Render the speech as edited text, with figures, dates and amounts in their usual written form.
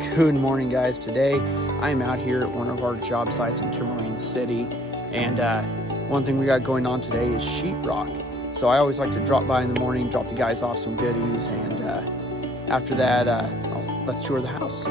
Good morning, guys. Today I am out here at one of our job sites in Kimberling City, and one thing we got going on today is sheetrock. So I always like to drop by in the morning, drop the guys off some goodies, and after that, let's tour the house.